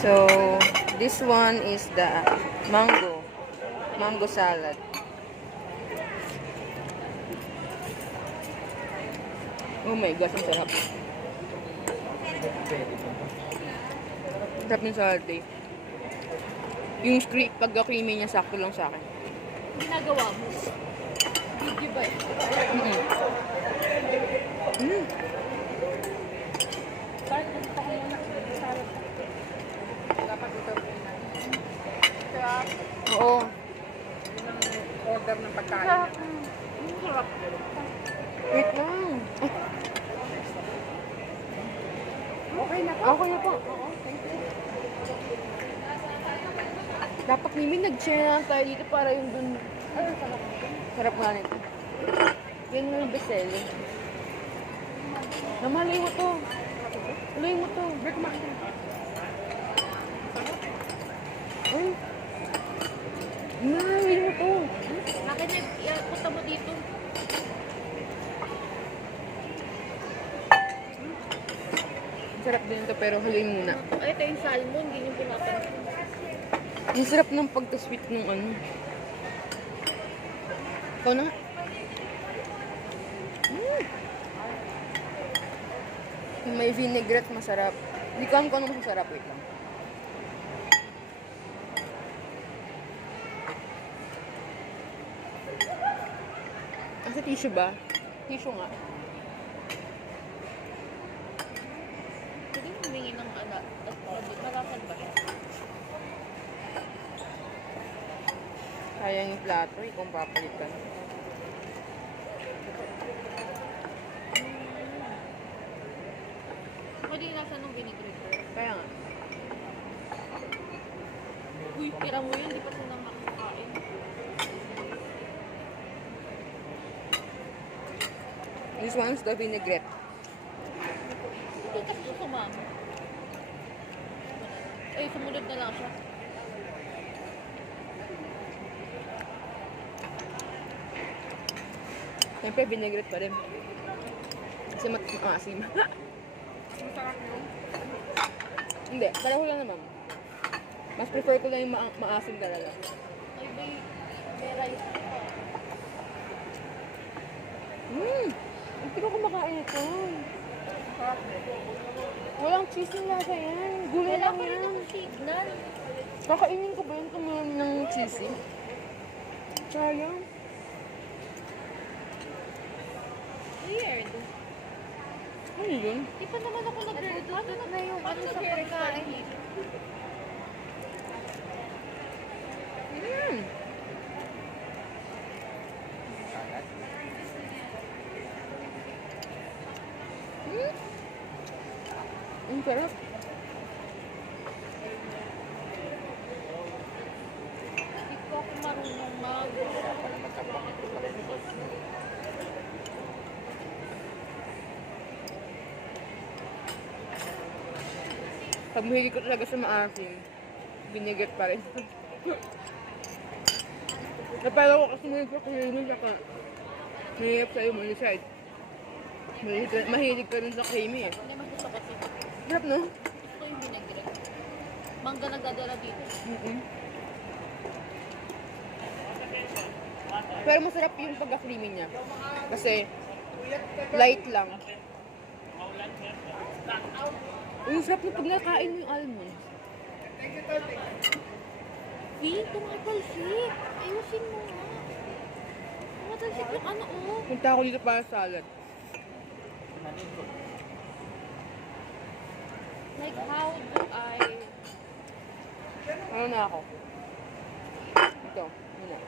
So, this one is the mango salad. Oh my gosh, ang sarap. Sarap ng salad eh. Yung pagka-creamy niya, sakto lang sa akin. Ginagawa mo. Video ba? Bakit nagpunta ko muna sa salad? Dapat ito po na. Kaya, Oo. yun ang order ng pagkain. Sarap. Wait lang. Okay na po. Okay na po. Oo, thank you. Dapat Mimi nag-share na lang tayo dito para yung dun. Ay, sarap. Sarap nga nito. Yan yung bestseller. Namali mo to. Tuloy mo to. Break kumain. Ay. Namali mo to. Akin na, punta mo dito. Sarap din ito pero huliin muna. Ay, ito yung salmon, hindi yung pinapansin. Ang sarap ng pagka-sweet ng ano. Ikaw na nga. Yung may vinaigrette, masarap. Hindi ko alam kung ano masarap. Wait lang. Kasi tissue ba? Tissue nga. Pwede mo humingi ng anak at malakad ba siya? Sayang yung plato eh, kung papalitan. Pwede yung nasa nung vinaigrette. Kaya nga. Uy, tira mo yun, di pa sila makakain. This one's the vinaigrette. Hindi kasi yung sumama. Ay, sumunod na lang siya. Siyempre, vinaigrette pa rin. Kasi maasim. Masarap yun. Hindi, pareho lang naman. Mas prefer ko lang yung maasim talaga. Ay, may rice pa. Hindi ko kumakain ito. Sarap. Walang cheese ng lasa yan. Gulay Wala lang pa rin yan. akong signal. Kakainin ko ba yun kung mayroon ng cheesy? Sayang. Weird. Ano yun? Di pa naman ako nag-order. Ano na yung ano sa pagkain? Ang sarap. Hindi po ako marunong mag... Pag mahilig ko talaga sa maasim, binigit pa rin. Napala ko kasi mahilig ko creamy saka mahirap sa'yo malicide. Mahilig ka rin sa creamy eh. Hindi mas gusto kasi. Sarap no? Gusto yung vinaigrette. Mangga nagdadala dito. Pero masarap yung pagka-creamy niya. Kasi light lang. Ang sarap na pag nakain mo yung almond. Tumatalsik. Ayusin mo nga. Tumatalsik yung ano oh. Punta ako dito para sa salad. Like how do I... Ano na ako? Ito. Muna.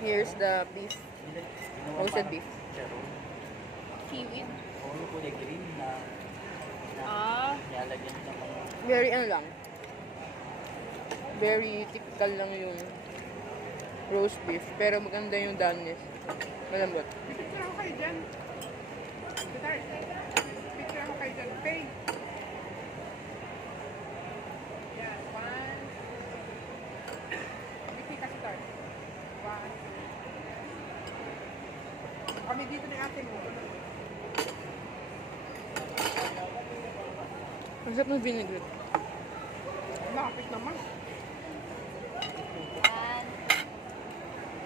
Here's the beef. Roasted beef. Seaweed? Ano po yung green na Ah. nilalagyan ng mga Very ano lang. Very typical lang yung roast beef. Pero maganda yung doneness. Malambot. Picture ako kayo dyan. Picture ako kayo dyan. Okay. Yan. One. Bisi kasi start. One. kami dito ni ate mo. Ang sarap ng vinaigrette. Lapit naman. One.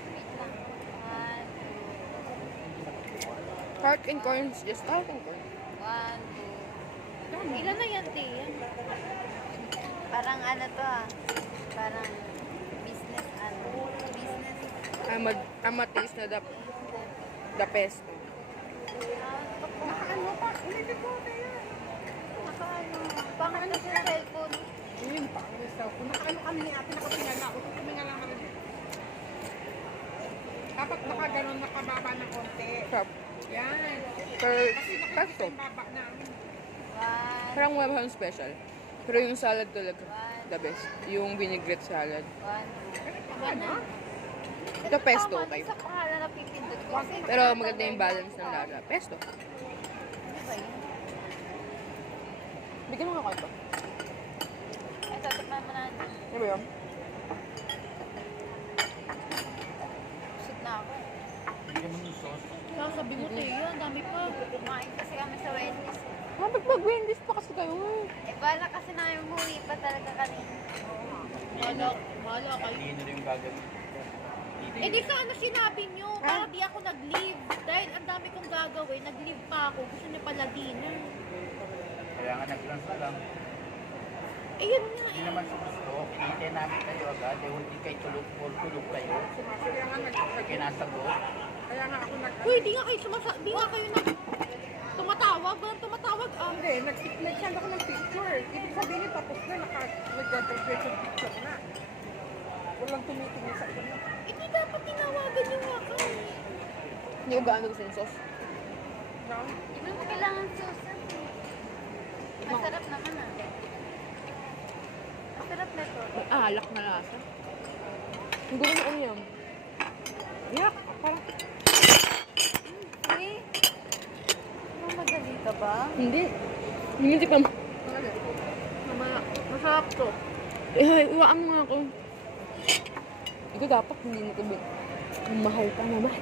Wait lang. One, Heart and corns, just heart and corn. one, two. Ilan na yan, te? Parang ano to ah. Parang business ano. Business. Amatis na the pesto. Nakaano pa? Ulitin ko na yan. Nakaano. Pangat na sa cellphone. Yun pa. Kung nakaano kami ni ate, nakatinga na ako. Tuminga lang naman. Dapat nakaganon, nakababa ng konti. Sarap. Yan. Per Kasi nakikita pesto. yung baba namin. One, Parang wala special. Pero yung salad talaga, the best. Yung vinaigrette salad. one. Ano? Ito pesto, Tama, okay. sa pangalan na pipindot ko. Kasi Pero maganda yung balance ng lasa. Pesto. Ano ba yun? Bigyan mo nga ko ito. Ay, tatakpan mo na. Ano ba yun? Busog na ako. Bigyan mo yung sauce. Sabi mo, Teo, ang dami pa. Kumain kasi kami sa Wendy's. Bakit mag-Wendy's pa kasi kayo eh? Eh, bala kasi namin umuwi pa talaga kanina. Hala kayo. Hindi na rin yung gagawin. Eh di sana sinabi nyo, para di ako nag-leave. Dahil ang dami kong gagawin, nag-leave pa ako. Gusto niya pala dinner. Kaya nga nag-lunch ka lang. Eh yun nga Hindi eh. naman sa gusto. Hinihintay namin kayo agad. Eh, hindi kayo tulog kayo. Kaya nga Kinasagot. Kaya nga ako Uy, di nga kayo di nga kayo tumatawag. Walang tumatawag. Hindi, nag-send ako ng picture. Ibig sabihin tapos na, nag-graduation picture na. Walang tumitingin sa iba. Hindi dapat tinawagan yung ako. Hindi ko gaano gusto yung sauce. No? Hindi mo kailangan susan. Masarap naman ah. Masarap na to. May alak na lasa. Ang gulo na ano yan. Yak! Parang... Uy! Mamadali ka ba? Hindi. Hindi pa. Masarap to. Iwaan mo nga ako. Ito dapat hindi na ito. Ang mahal pa naman.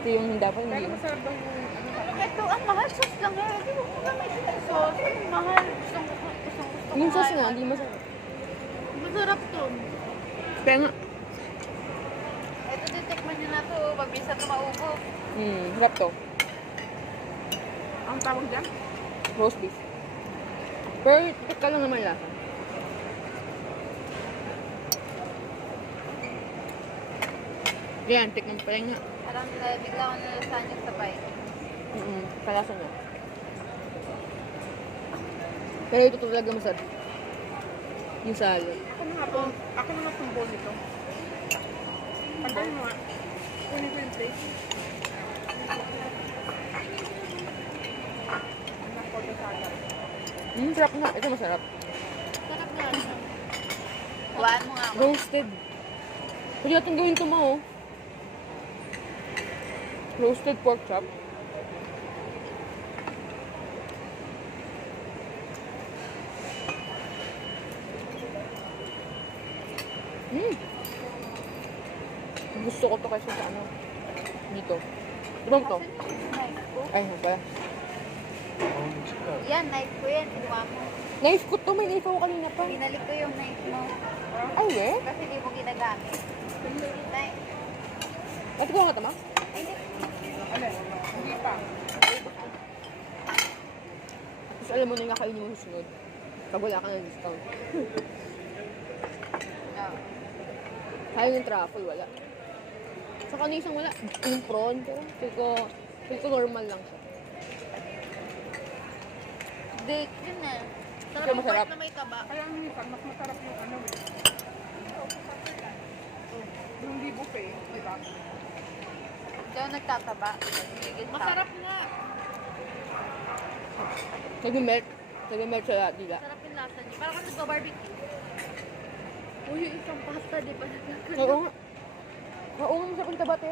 Ito yung dapat hindi. Pero masarap daw yung ano pa. Ito, ang mahal sauce lang eh. Di mo na may sauce. Ang mahal. Gustong gusto Yung sauce nga, hindi masarap. Masarap to. Kaya nga. Ito, titikman nyo na to. Mabilis na ito maubo. Sarap to. Ang tawag dyan? Roast beef. Pero tikit ka lang naman lasa. Yan, tikman pa rin nga. Parang bigla ko na lasagna sabay. Kalasa niya. Pero ito talaga masarap. Yung salad. Ako na nga itong bowl nito. Pagdali mo nga. Kunin ko yung plate. Anak ko sa agad. Sarap na. Ito masarap. Sarap na. Huwaan mo nga ako. Roasted. Pwede natin gawin ito mo, oh. Roasted pork chop. Gusto ko to kasi sa ano. Dito. Diba to? Knife ko. Ay, ano pala. Oh, chicken. Yan, knife ko yan. Kinuha mo. Knife ko to. May knife ako kanina pa. Binalik ko yung knife mo. Ay, eh? Kasi di mo ginagamit. Knife. Ate ko nga tama? Ay, hindi. Ano? Hindi pa. Tapos alam mo na yung kakainin mo susunod. Pag wala ka ng discount. No. Kaya yung truffle, wala. Sa kanina isang wala. Yung prawn, pero feel ko normal lang siya. Bake yun eh. Pero masarap. Na may taba. Kaya minsan, mas masarap yung ano eh. Yung hindi buffet, di ba? Hindi ako nagtataba. Bigit pa. Masarap nga. Nag-melt. Nag-melt sa dila. Masarap yung lasa niya. Parang kasi nagpa-barbecue. Uy, yung isang pasta, di ba? Oo nga. Oo nga, masarap yung tabate.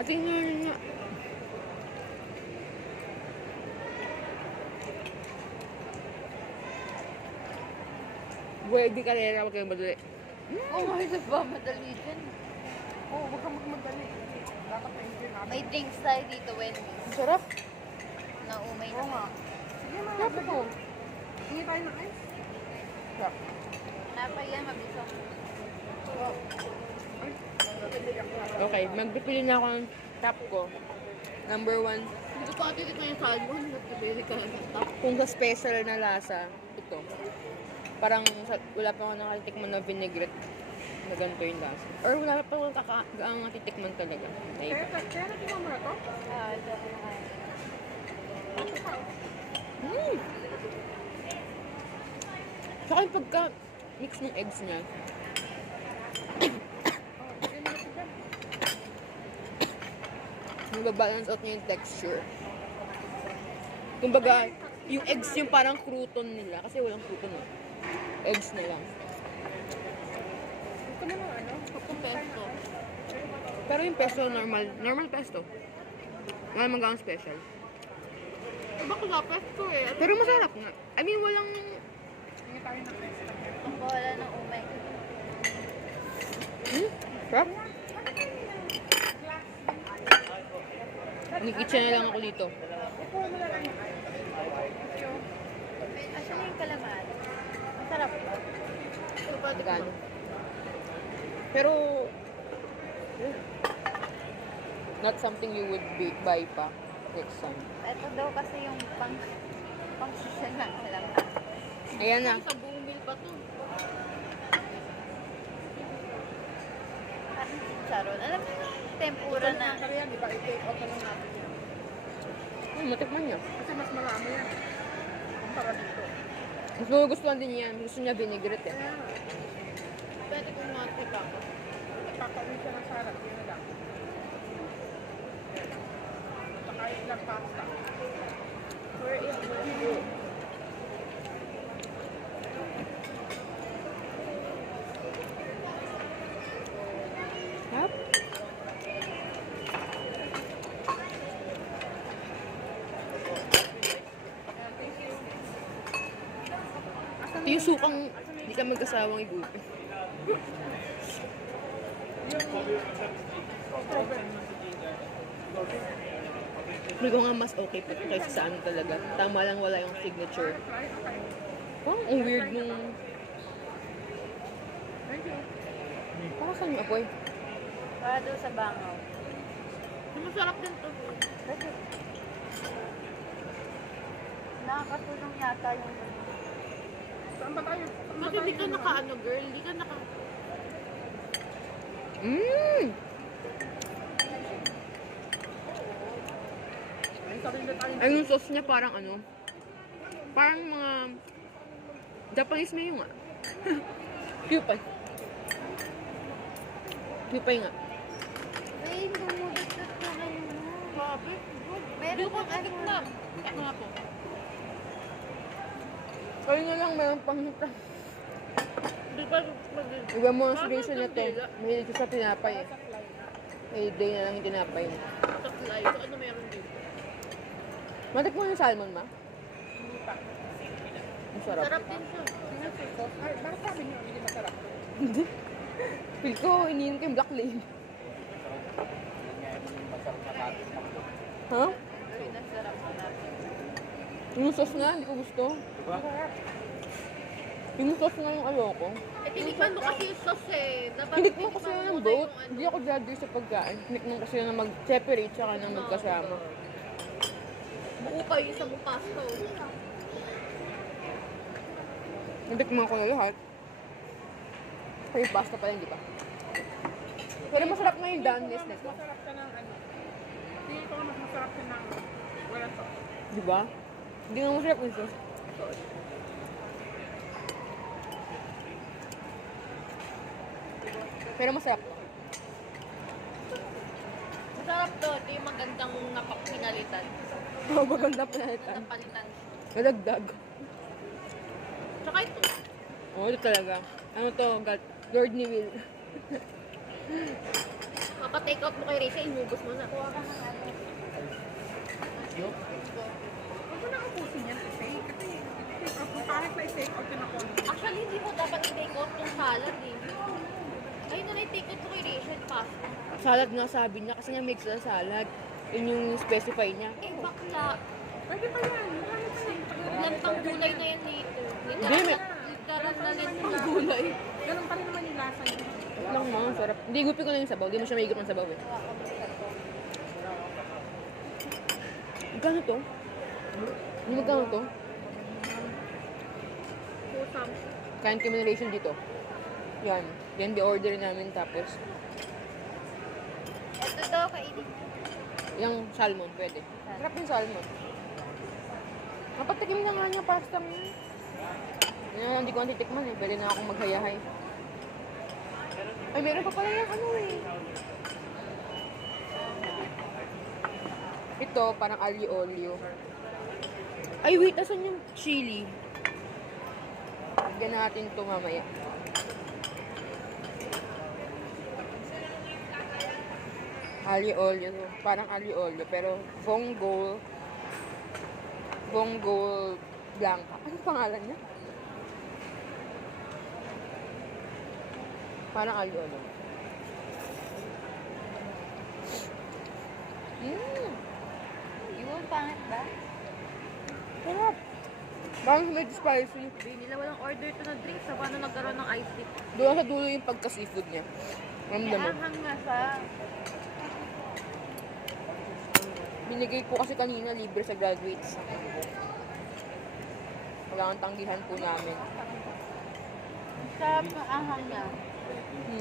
At tingnan nga. Pwede karera, huwag kayong madali. Oh my God, ba? Madali dyan. Oo, huwag kang magmadali. Dapat na-enjoy natin. May drinks tayo dito, Wendy. Ang sarap. Naumay Oo na. nga. Sige, mga Sarap ito. Hingi tayo ng ice. Sarap. Napayan, mabisa. Okay, magbibili na ako ng top ko. Number 1. Hindi ko pa titikman yung salmon. Nagpipili ka ng top. Kung sa special na lasa, ito. Parang wala pa ako nakatitikman na vinaigrette na ganito yung lasa. Or wala pa akong kakaang natitikman talaga. Like, Kaya natin mo na to? Ah, ito ako nga. mm. Tsaka yung pagka-mix ng eggs niya, nagbabalance out niya yung texture. Kumbaga, yung eggs yung parang crouton nila. Kasi walang crouton eh. Eggs na lang. Gusto mo ng ano? Kung pesto. Pero yung pesto, normal pesto. Wala naman gawang special. Bakla, pesto eh. Pero masarap nga. I mean, walang... Hingi tayo ng ice. Ang wala ng umay. Sarap. Nikitsa na lang ako dito. Upo mo na lang yung ice. Asan yung kalaman? Ang sarap. Magkano. Pero... not something you would buy pa next time. Ito daw kasi yung pang social ng kalaman. Ayan na. Sa buong meal pa to. Parang chicharon. Alam mo yung tempura na. Pero yan, di ba? I-take out na lang natin yan. Matikman niya. Kasi mas marami yan. Para dito. Mas magugustuhan din niya. Gusto niya vinaigrette eh. Kaya, Pwede kong mati pa ako. ipakawin siya ng sarap. Yun na lang. Saka ilang pasta. Where is the Sarap. Ito yung sukang hindi ka mag-asawang igupi. Hindi ko nga mas okay pa kaysa sa ano talaga. Tama lang wala yung signature. Parang ang weird nung... Parang saan yung apoy? Para doon sa bangaw. Masarap din to. Nakakatulong yata yung... Saan ba tayo? Kasi di ka naka-ano girl, di ka naka... Mmm! May sarili tayo. Ay, yung sauce niya parang ano? Parang mga... Japanese mayo nga. Pyupay. Pyupay nga. Wait, lumudot-dot ka na yun. Grabe. Meron pang ano na. Ano nga po? Kaya nga lang mayroon pang nita. Di ba Iba mo ang sabihin siya natin. Mahilig siya sa tinapay eh. Mahilig din na lang yung tinapay niya. supply? So ano meron dito? Matik mo yung salmon ma? Hindi pa. Ang sarap. Sarap din siya. Tingnan sa sauce. Ay, bakit sabi niyo hindi masarap? Feel ko, iniin ko yung black lane. Masarap na kapit na. Ha? Pinasarap na natin. Yung sauce nga, hindi ko gusto. Diba? Yung sauce nga yung ayoko. Eh, tinikman mo kasi yung sauce eh. Dapat Hindi ko kasi tinikman ng mo na both. yung ano. Hindi ako judge sa pagkain. Tinikman kasi na mag-separate tsaka na magkasama. Buo kayo sa pasta. Natikman ko na lahat. Pero yung pasta pala hindi pa. Pero masarap nga yung doneness nito. Masarap ka ng ano. Tingin ko nga mas masarap ka ng walang sauce. Di ba? Hindi nga masarap yung sauce. Pero masarap to. Masarap to. Ito yung magandang napapinalitan. Oh, maganda pa na ito. Napalitan. Nadagdag. Tsaka ito. Oh, ito talaga. Ano to? Lord ni Will. Mapa-take out mo kay Risa, inubos mo na. Kuha ka ng ano. Yung? Huwag mo na ubusin yan kasi. Kasi take out mo Ang pangit na i-take out yun ako. Actually, hindi mo dapat i-take out yung salad eh. Ayun na i-take out ko kay Rachel pasta. Salad nga sabi niya kasi niya mix na salad. Yun yung specify niya. Eh, bakla. Pwede pa yan. Pangit na yun. Lantang gulay na yan dito. Hindi, Literal na lantang gulay. Ganun pa rin naman yung lasa niya. Wait lang mga sarap. Hindi, gupi ko lang yung sabaw. Hindi mo siya mahigop ng sabaw eh. Magkano to? Hindi magkano to? Kusam. Kain kami ng ration dito. Yan. Yan, di-order namin tapos Ito daw, kainin niya. yung salmon, pwede. Sarap yung salmon. Napatikim na nga niya pasta mo. Yan, hindi ko ang titikman eh. Pwede na akong maghayahay. Ay, meron pa pala yung ano eh. Ito, parang alio-olio. Ay, wait, asan yung chili? Lagyan natin ito mamaya. Alio-olio. Parang alio-olio. Pero Bonggol Blanca. Ano pangalan niya? Parang alio-olio. Yun, pangit ba? Sarap. Parang medyo spicy. Hindi nila walang order to na drink. Sa paano nagkaroon ng iced tea? Doon sa dulo yung pagka-seafood niya. Ramdam mo. Ahang nga sa... Binigay ko kasi kanina libre sa graduates. Kailangan tanggihan po namin. Sarap ng ahang niya.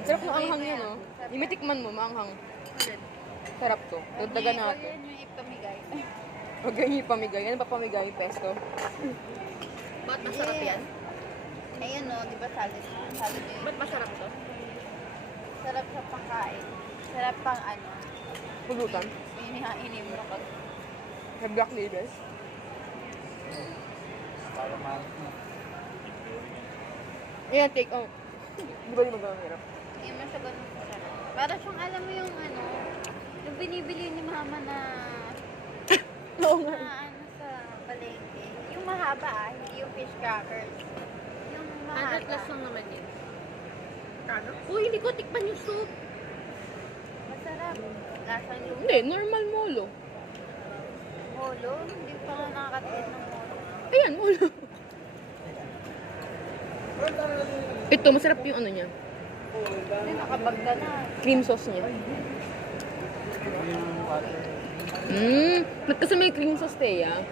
Sarap ng anghang yan, no? Imitikman mo, maanghang. Sarap to. Dagdagan natin. Yan yung ipamigay. Huwag yung ipamigay. Ano pa pamigay? Pesto? Ba't masarap yan? Ayun no, di ba salad? Salad yun. Ba't masarap to? Sarap sa pangkain. Sarap pang ano. Pulutan. Inihainin mo pag... May black labels. Para maalis na. Ayan, take out. Di ba di magandang hirap? Hindi mo siya ganun kasarap. Para siyang alam mo yung ano, yung binibili ni mama na Oo nga. ano sa palengke. Yung mahaba hindi yung fish crackers. Yung mahaba. 100 plus lang naman yun. Kano? Uy, hindi ko tikman yung soup. Masarap. Lasa yung Hindi, normal molo. molo. Hindi pa nga nakakatiis ng molo. Ayan, molo. Ito, masarap yung ano niya. Ay, nakabagda na. Cream sauce niya. Yung water. Ba't kasi may cream sauce, Teya?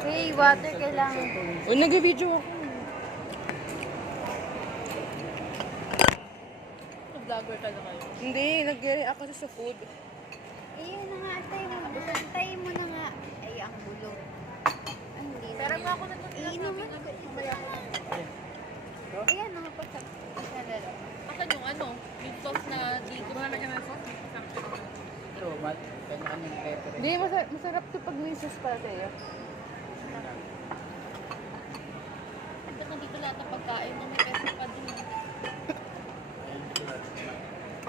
Okay, water kailangan. O, nag-video ako. Vlogger talaga kayo. Hindi, nag-react kasi sa food. Ayun na nga, antay mo na. Antay mo na nga. Ay, ang gulo. Ay, hindi na. Pero yun. nga ako nagsasabi Iinom mo. na Ayan, nakapagsabi. asan yung ano, yung sauce na dito. Mahalagyan ng sauce. Pero, kanya-kanyang pepper. Hindi, masarap to pag may sauce pala, Teya. Ito nandito lahat ng pagkain na may peso pa din.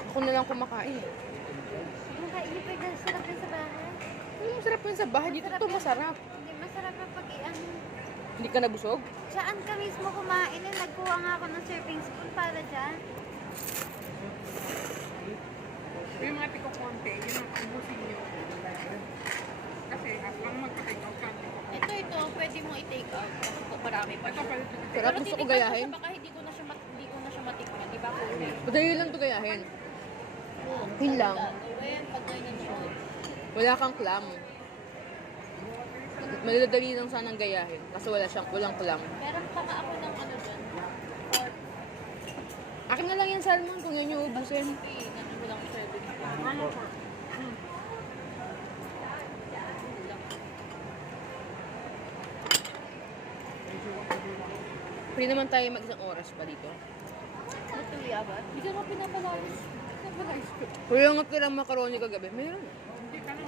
Ako na lang kumakain. Makain pa yung sarap yun sa bahay. Masarap yun sa bahay. Dito to masarap. Hindi, masarap na pag ano. Hindi ka nabusog? Saan ka mismo kumain eh. Nagkuha nga ako ng serving spoon para dyan. Yung mga tiko konti, yun ang ubusin nyo. Kasi, as lang magpa-take out ka. Ito, pwede mo i-take out. Kasi po marami pa. Ito pala Sarap, gusto ko gayahin. Baka hindi ko na siya matikman. Di ba kulit? Madali lang to gayahin. Yun lang. Ayan, pag ganyan siya. Wala kang clam. Madadali lang sanang gayahin. Kasi walang clam. Meron pa nga ako ng ano dyan. Pork. Akin na lang yung salmon kung yun yung ubusin. Ganun mo lang serving spoon. Ano po? Free naman tayo mag-isang oras pa dito. Natuloy agad. Hindi ka na pinapalayos. Pinapalayos ko. Kaya nga tirang macaroni kagabi. Meron. Hindi ka na